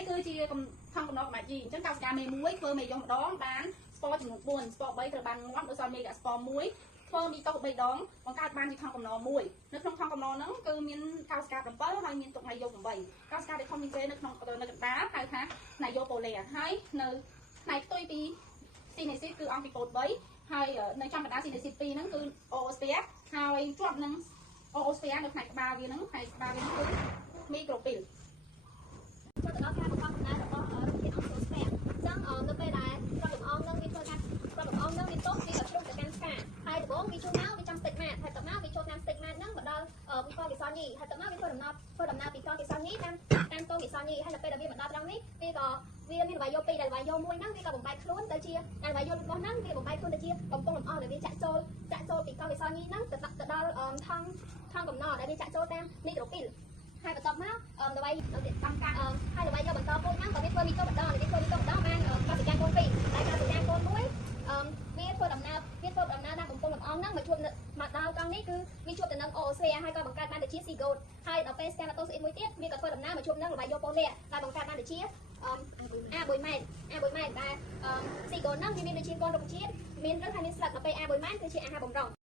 នេះគឺជាថងកំណត់កម្ដៅជីអញ្ចឹងកោសិកាមេ1ធ្វើមេយកម្ដងបានស្ពរចំនួន4ស្ពរ3ត្រូវបានងាត់ដោយសារមេកាស្ពរ1ធ្វើមីកុស3ដងបង្កើតបានជាថងកំណត់1នៅក្នុងថងកំណត់ហ្នឹងគឺមានកោសិកា7ហើយមានទុកណៃយក8កោសិកាដែលធំជាងគេនៅក្នុងនៅកណ្ដាលហៅថាណៃយកប៉ូលេហើយនៅផ្នែកផ្ទុយពីស៊ីនេស៊ីតគឺអង្គពីប៉ូត3ហើយនៅចំកណ្ដាលស៊ីនេស៊ីត2ហ្នឹងគឺអូស្ពាហើយជាប់នឹងអូស្ពានៅផ្នែកក្បាលវាហ្នឹងហើយក្បាលវាគឺមីក្រូពីលចូលទៅដល់ការបង្កប់កំណើតរបស់រុក្ខជាតិអង្គស្ពាអញ្ចឹងនៅពេលដែលប្រកបអង្គនឹងវាធ្វើការប្រកបអង្គនឹងវាទុកវាជ្រុំទៅកាន់ផ្កាហើយដំបូងវាចូលមកវាចាំស្តិចម៉ាតហើយតមកវាចូលតាមស្តិចម៉ាតហ្នឹងមកដល់ពីកងកេសរញីហើយតមកវាធ្វើដំណើរពីកងកេសរញីតាមកងកេសរញីហើយនៅពេលដែលវាមកដល់ត្រង់នេះវាក៏វាមានរបាយយក2ដែលរបាយយកមួយហ្នឹងវាក៏បំបែកខ្លួនទៅជាដែលរបាយយករបស់ហ្នឹងវាបំបែកខ្លួនទៅជាកំពុងលំអស់ដែលវាចាក់ចូលពីកងកេសរញីហ្នឹងទៅដល់ថងកំណត់ដែលវាចាក់ចូលតាមនីក្រូពីលហើយបន្ទាប់មកល្បីតាមការហើយល្បីយកបន្តពូជហ្នឹងក៏វាធ្វើមីកូម្ដងវាធ្វើមីកូម្ដងបានកសិកម្មកូន2ហើយកសិកម្មកូន1វាធ្វើដំណើរតាមកំពង់លំអងហ្នឹងមកជួបមកដល់កង់នេះគឺវាជួបទៅនឹងអូស្វែហើយក៏បង្កើតបានទៅជាស៊ីហ្គូតហើយដល់ពេលស្កាម៉ាតូស៊ីអ៊ីតមួយទៀតវាក៏ធ្វើដំណើរមកជួបនឹងល្បីយកប៉ូលេដែលបង្កើតបានទៅជាA1 ម៉ែនដែលស៊ីហ្គូតហ្នឹងវាមានដូចជាកូនរុក្ខជាតិមានរឹសហើយមានស្លឹកដល់ពេលA1 ម៉ែនគឺជាអាហារបម្រុង